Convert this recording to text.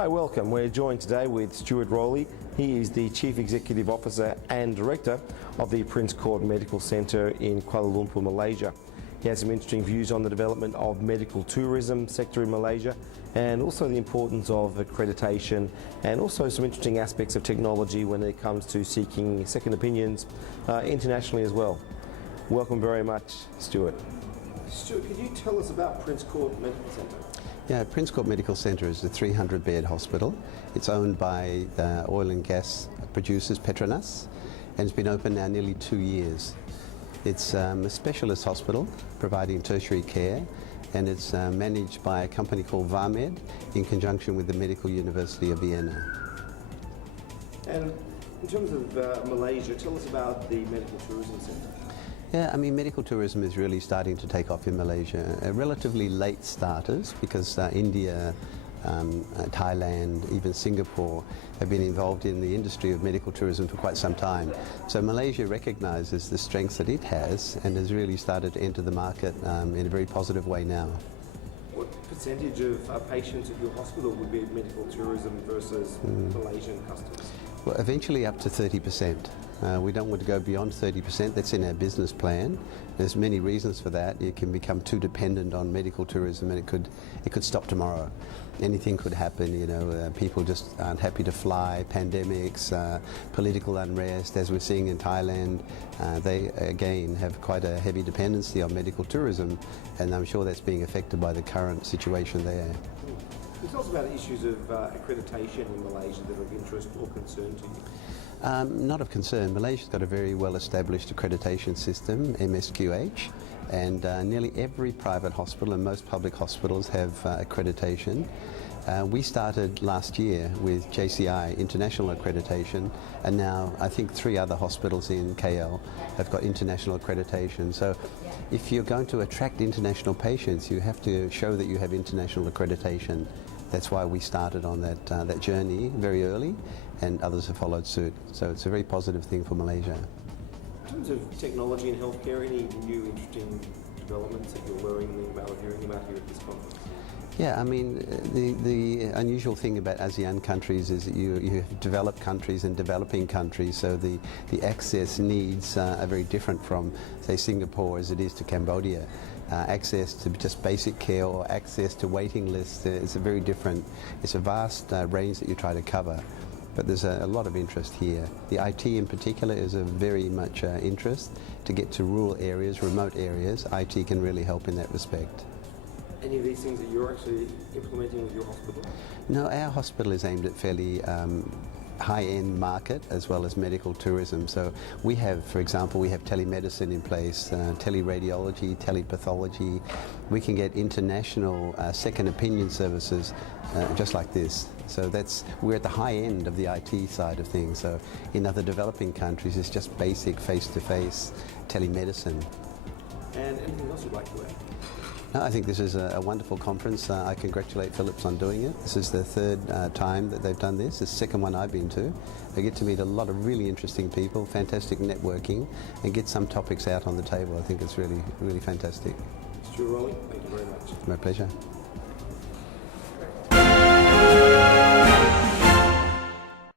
Hi, welcome. We're joined today with Stuart Rowley. He is the Chief Executive Officer and Director of the Prince Court Medical Centre in Kuala Lumpur, Malaysia. He has some interesting views on the development of medical tourism sector in Malaysia and also the importance of accreditation and also some interesting aspects of technology when it comes to seeking second opinions internationally as well. Welcome very much, Stuart. Stuart, could you tell us about Prince Court Medical Centre? Yeah, Prince Court Medical Centre is a 300-bed hospital. It's owned by the oil and gas producers Petronas, and it's been open now nearly 2 years. It's a specialist hospital providing tertiary care, and it's managed by a company called VAMED in conjunction with the Medical University of Vienna. And in terms of Malaysia, tell us about the Medical Tourism Centre. Yeah, I mean, medical tourism is really starting to take off in Malaysia. Relatively late starters because India, Thailand, even Singapore have been involved in the industry of medical tourism for quite some time. So Malaysia recognises the strengths that it has and has really started to enter the market in a very positive way now. What percentage of patients at your hospital would be medical tourism versus Malaysian customers? Well, eventually up to 30%. We don't want to go beyond 30%. That's in our business plan. There's many reasons for that. You can become too dependent on medical tourism, and it could stop tomorrow. Anything could happen. You know, people just aren't happy to fly. Pandemics, political unrest, as we're seeing in Thailand. They again have quite a heavy dependency on medical tourism, and I'm sure that's being affected by the current situation there. Can you tell us about issues of accreditation in Malaysia that are of interest or concern to you? Not of concern. Malaysia's got a very well-established accreditation system, MSQH, and nearly every private hospital and most public hospitals have accreditation. We started last year with JCI, international accreditation, and now I think 3 other hospitals in KL have got international accreditation. So if you're going to attract international patients, you have to show that you have international accreditation. That's why we started on that journey very early, and others have followed suit. So it's a very positive thing for Malaysia. In terms of technology and healthcare, any new interesting developments that you're learning about or hearing about here at this conference? Yeah, I mean, the unusual thing about ASEAN countries is that you have developed countries and developing countries, so the access needs are very different from, say, Singapore as it is to Cambodia. Access to just basic care or access to waiting lists is a very different, it's a vast range that you try to cover. But there's a lot of interest here. The IT in particular is a very much interest. To get to rural areas, remote areas, IT can really help in that respect. Any of these things that you're actually implementing with your hospital? No, our hospital is aimed at fairly high-end market as well as medical tourism. So we have, for example, we have telemedicine in place, teleradiology, telepathology. We can get international second opinion services just like this. So we're at the high end of the IT side of things. So in other developing countries, it's just basic face-to-face telemedicine. And anything else you'd like to add? No, I think this is a wonderful conference. I congratulate Philips on doing it. This is the 3rd time that they've done this. It's the 2nd one I've been to. I get to meet a lot of really interesting people, fantastic networking, and get some topics out on the table. I think it's really, really fantastic. Stuart Rowley, thank you very much. My pleasure.